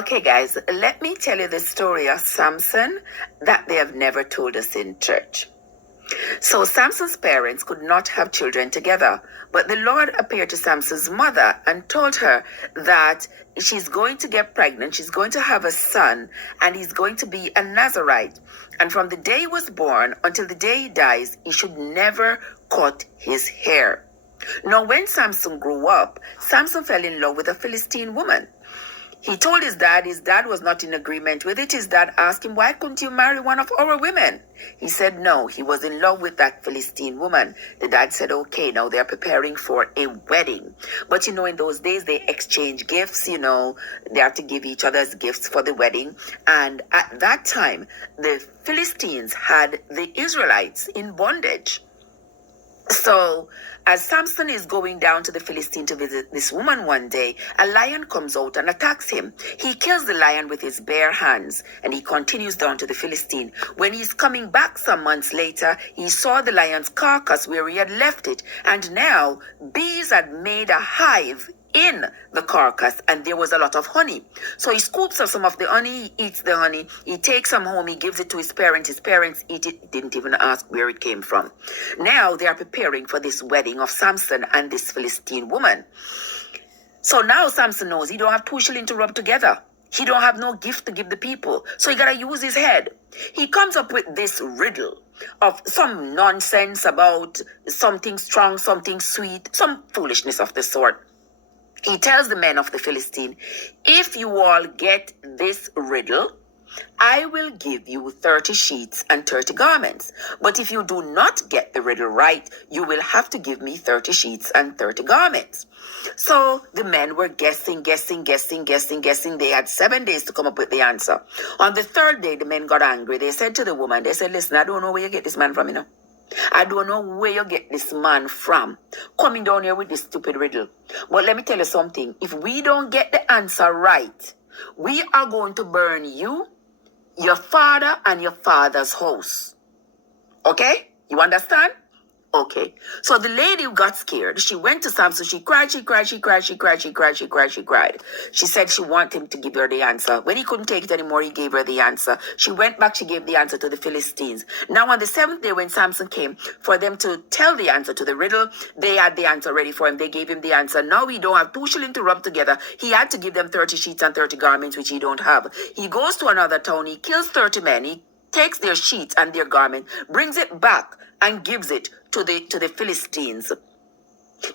Okay, guys, let me tell you the story of Samson that they have never told us in church. So Samson's parents could not have children together, but the Lord appeared to Samson's mother and told her that she's going to get pregnant, she's going to have a son, and he's going to be a Nazarite. And from the day he was born until the day he dies, he should never cut his hair. Now, when Samson grew up, Samson fell in love with a Philistine woman. He told his dad was not in agreement with it. His dad asked him, why couldn't you marry one of our women? He said no, he was in love with that Philistine woman. The dad said, okay, now they're preparing for a wedding. But in those days, they exchange gifts, they have to give each other's gifts for the wedding. And at that time, the Philistines had the Israelites in bondage. So as Samson is going down to the Philistine to visit this woman one day, a lion comes out and attacks him. He kills the lion with his bare hands and he continues down to the Philistine. When he's coming back some months later, he saw the lion's carcass where he had left it, and now bees had made a hive in the carcass and there was a lot of honey. So he scoops up some of the honey, he eats the honey, he takes some home, he gives it to his parents eat it, didn't even ask where it came from. Now they are preparing for this wedding of Samson and this Philistine woman. So now Samson knows he don't have 2 shillings to rub together. He don't have no gift to give the people. So he gotta use his head. He comes up with this riddle of some nonsense about something strong, something sweet, some foolishness of the sort. He tells the men of the Philistine, if you all get this riddle, I will give you 30 sheets and 30 garments. But if you do not get the riddle right, you will have to give me 30 sheets and 30 garments. So the men were guessing. They had 7 days to come up with the answer. On the 3rd day, the men got angry. They said to the woman, listen, I don't know where you get this man from, I don't know where you get this man from coming down here with this stupid riddle. But let me tell you something. If we don't get the answer right, we are going to burn you, your father, and your father's house. Okay? You understand? Okay. So the lady got scared. She went to Samson. She cried. She said she wanted him to give her the answer. When he couldn't take it anymore, he gave her the answer. She went back. She gave the answer to the Philistines. Now on the 7th day, when Samson came for them to tell the answer to the riddle, they had the answer ready for him. They gave him the answer. Now he don't have 2 shillings to rub together. He had to give them 30 sheets and 30 garments, which he don't have. He goes to another town. He kills 30 men. He takes their sheets and their garment, brings it back, and gives it to the Philistines.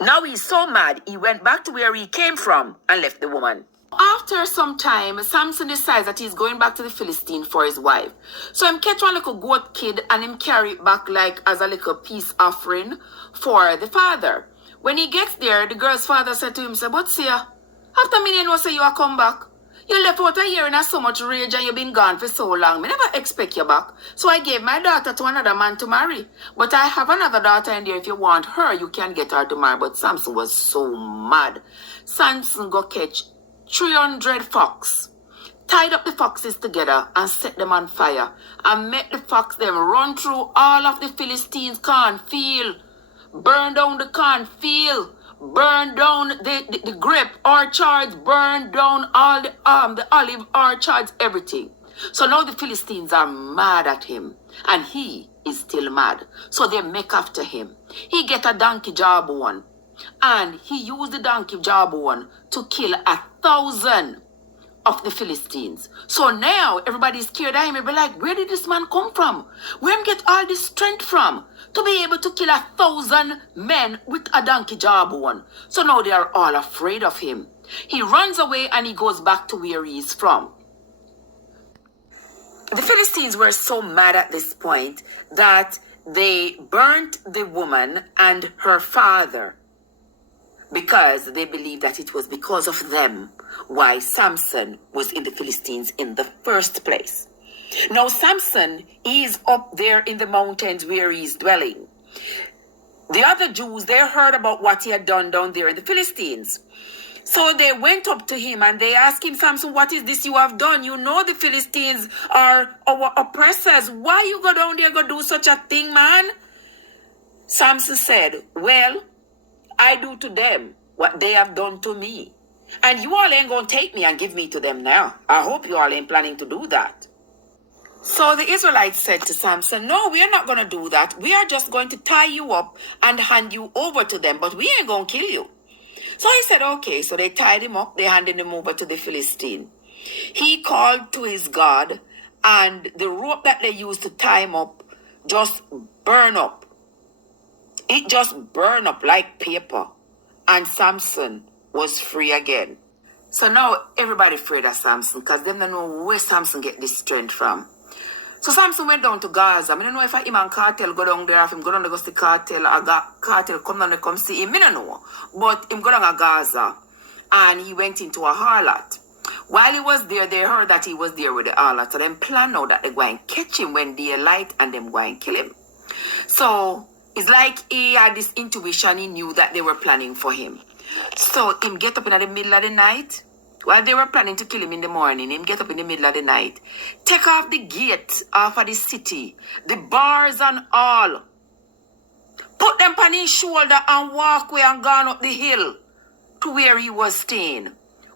Now he's so mad, he went back to where he came from and left the woman. After some time, Samson decides that he's going back to the Philistine for his wife. So him catch one little goat kid and him carry it back like as a little peace offering for the father. When he gets there, the girl's father said to him, but see, after me know say you are come back. You left out a year in so much rage and you've been gone for so long. Me never expect you back. So I gave my daughter to another man to marry. But I have another daughter in there. If you want her, you can get her to marry. But Samson was so mad. Samson go catch 300 fox, tied up the foxes together and set them on fire. And make the fox them run through all of the Philistines' cornfield. Burn down the cornfield. Burn down the grape orchards, burn down all the olive orchards, everything. So now the Philistines are mad at him, and he is still mad. So they make after him. He get a donkey jawbone, and he used the donkey jawbone to kill 1,000 of the Philistines. So now everybody's scared of him. They be like, where did this man come from? Where him get all this strength from to be able to kill 1,000 men with a donkey jawbone? So now they are all afraid of him. He runs away and he goes back to where he is from. The Philistines were so mad at this point that they burnt the woman and her father, because they believed that it was because of them why Samson was in the Philistines in the first place. Now Samson is up there in the mountains where he's dwelling. The other Jews, they heard about what he had done down there in the Philistines. So they went up to him and they asked him, Samson, what is this you have done? You know the Philistines are our oppressors. Why you go down there go do such a thing, man? Samson said, well, I do to them what they have done to me. And you all ain't going to take me and give me to them now. I hope you all ain't planning to do that. So the Israelites said to Samson, no, we are not going to do that. We are just going to tie you up and hand you over to them, but we ain't going to kill you. So he said, okay. So they tied him up. They handed him over to the Philistine. He called to his God, and the rope that they used to tie him up just burned up. It just burned up like paper. And Samson was free again. So now everybody afraid of Samson because they don't know where Samson get this strength from. So Samson went down to Gaza. I don't know if him and Cartel go down there, if him go down to go see Cartel, or Cartel come down to come see him. I don't know. But him go down to Gaza, and he went into a harlot. While he was there, they heard that he was there with the harlot. So them plan now that they go and catch him when daylight and them go and kill him. So it's like he had this intuition. He knew that they were planning for him. So him get up in the middle of the night. While they were planning to kill him in the morning, him get up in the middle of the night, take off the gate off of the city, the bars and all, put them on his shoulder and walk away and gone up the hill to where he was staying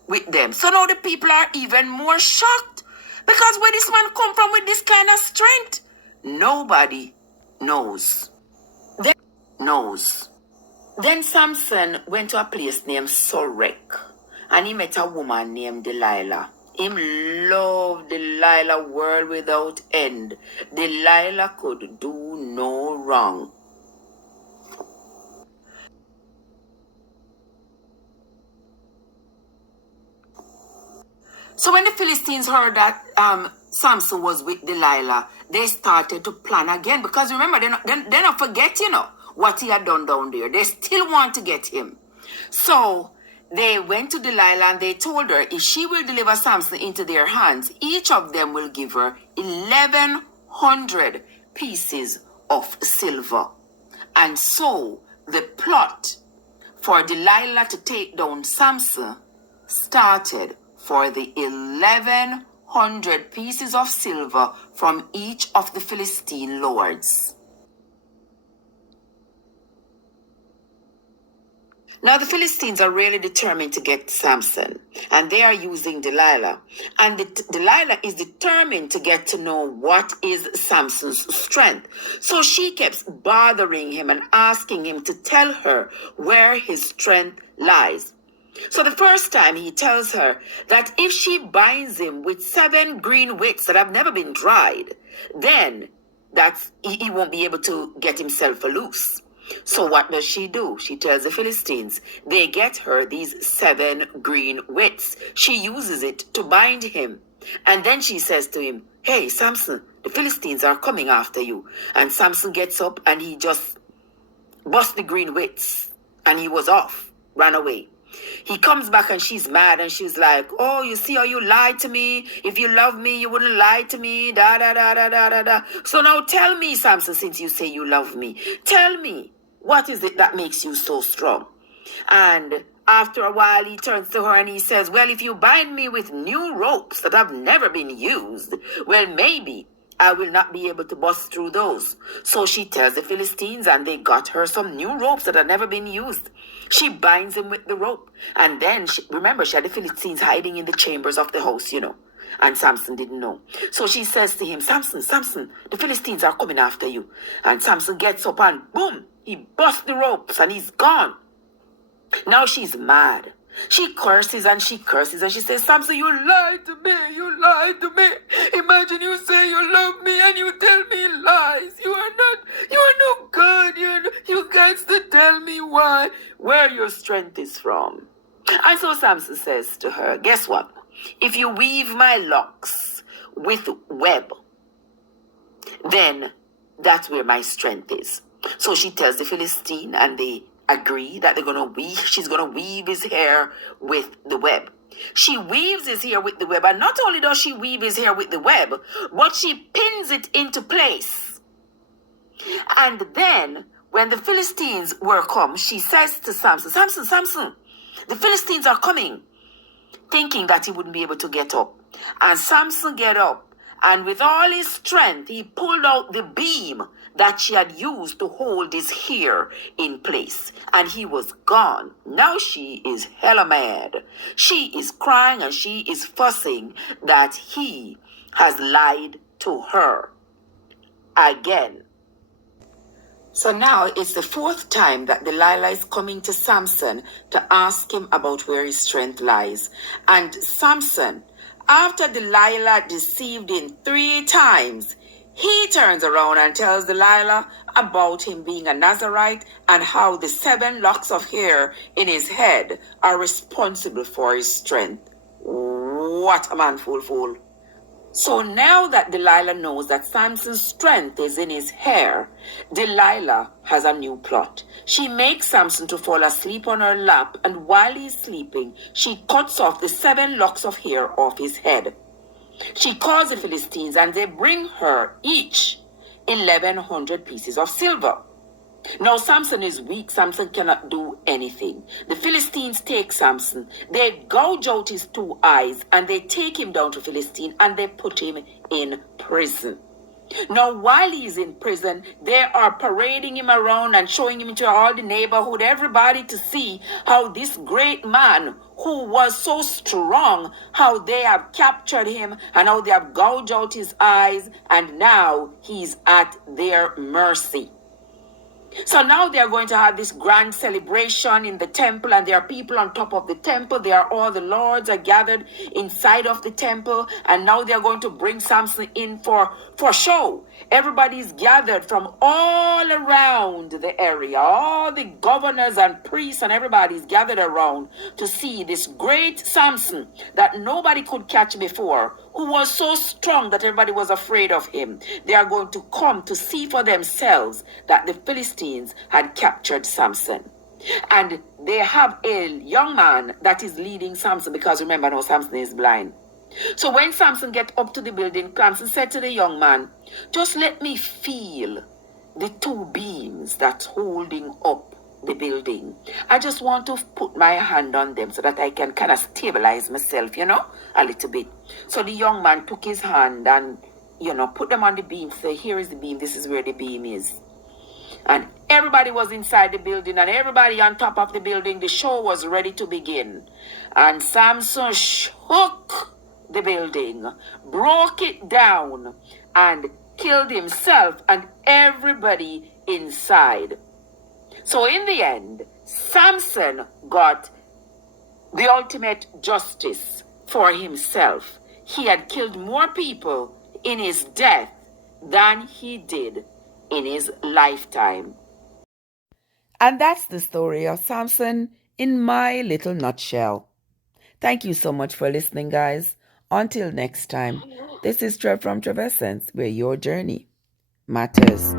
with them. So now the people are even more shocked because where this man come from with this kind of strength, nobody knows. Then Samson went to a place named Sorek. And he met a woman named Delilah. Him loved Delilah world without end. Delilah could do no wrong. So when the Philistines heard that Samson was with Delilah, they started to plan again. Because remember, they not forget, what he had done down there. They still want to get him. So they went to Delilah and they told her if she will deliver Samson into their hands, each of them will give her 1,100 pieces of silver. And so the plot for Delilah to take down Samson started for the 1,100 pieces of silver from each of the Philistine lords. Now the Philistines are really determined to get Samson, and they are using Delilah. And Delilah is determined to get to know what is Samson's strength. So she keeps bothering him and asking him to tell her where his strength lies. So the first time he tells her that if she binds him with 7 green wicks that have never been dried, then he won't be able to get himself loose. So what does she do? She tells the Philistines they get her these 7 green wicks. She uses it to bind him. And then she says to him, hey, Samson, the Philistines are coming after you. And Samson gets up and he just busts the green wicks. And he was off, ran away. He comes back and she's mad and she's like, oh, you see how you lied to me? If you love me, you wouldn't lie to me. Da, da, da, da, da, da, da. So now tell me, Samson, since you say you love me, tell me, what is it that makes you so strong? And after a while, he turns to her and he says, well, if you bind me with new ropes that have never been used, well, maybe I will not be able to bust through those. So she tells the Philistines and they got her some new ropes that have never been used. She binds him with the rope. And then, remember, she had the Philistines hiding in the chambers of the house, And Samson didn't know. So she says to him, Samson, Samson, the Philistines are coming after you. And Samson gets up and boom, he busts the ropes and he's gone. Now she's mad. She curses and she says, Samson, you lied to me. Imagine you say you love me and you tell me lies. You are no good. You got to tell me where your strength is from. And so Samson says to her, guess what? If you weave my locks with web, then that's where my strength is. So she tells the Philistine and they agree that she's gonna weave his hair with the web. She weaves his hair with the web, and not only does she weave his hair with the web, but she pins it into place. And then when the Philistines were come, she says to Samson, Samson, the Philistines are coming, thinking that he wouldn't be able to get up. And Samson get up And with all his strength, he pulled out the beam that she had used to hold his hair in place. And he was gone. Now she is hella mad. She is crying and she is fussing that he has lied to her again. So now it's the fourth time that Delilah is coming to Samson to ask him about where his strength lies. And Samson, after Delilah deceived him 3 times, he turns around and tells Delilah about him being a Nazarite and how the 7 locks of hair in his head are responsible for his strength. What a manful fool. So now that Delilah knows that Samson's strength is in his hair, Delilah has a new plot. She makes Samson to fall asleep on her lap, and while he's sleeping, she cuts off the 7 locks of hair off his head. She calls the Philistines, and they bring her each 1,100 pieces of silver. Now Samson is weak. Samson cannot do anything. The Philistines take Samson. They gouge out his 2 eyes and they take him down to Philistine and they put him in prison. Now while he's in prison, they are parading him around and showing him to all the neighborhood, everybody to see how this great man who was so strong, how they have captured him and how they have gouged out his eyes, and now he's at their mercy. So now they are going to have this grand celebration in the temple, and there are people on top of the temple. They are all the lords are gathered inside of the temple, and now they are going to bring Samson in for show. Everybody's gathered from all around the area. All the governors and priests and everybody's gathered around to see this great Samson that nobody could catch before, who was so strong that everybody was afraid of him. They are going to come to see for themselves that the Philistines had captured Samson. And they have a young man that is leading Samson, because remember now Samson is blind. So when Samson get up to the building, Samson said to the young man, just let me feel the 2 beams that's holding up the building. I just want to put my hand on them so that I can kind of stabilize myself, a little bit. So the young man took his hand and, put them on the beam. Say, here is the beam. This is where the beam is. And everybody was inside the building and everybody on top of the building. The show was ready to begin. And Samson shook the building, broke it down, and killed himself and everybody inside. So in the end, Samson got the ultimate justice for himself. He had killed more people in his death than he did in his lifetime. And that's the story of Samson in my little nutshell. Thank you so much for listening, guys. Until next time, this is Trev from Trevessence, where your journey matters.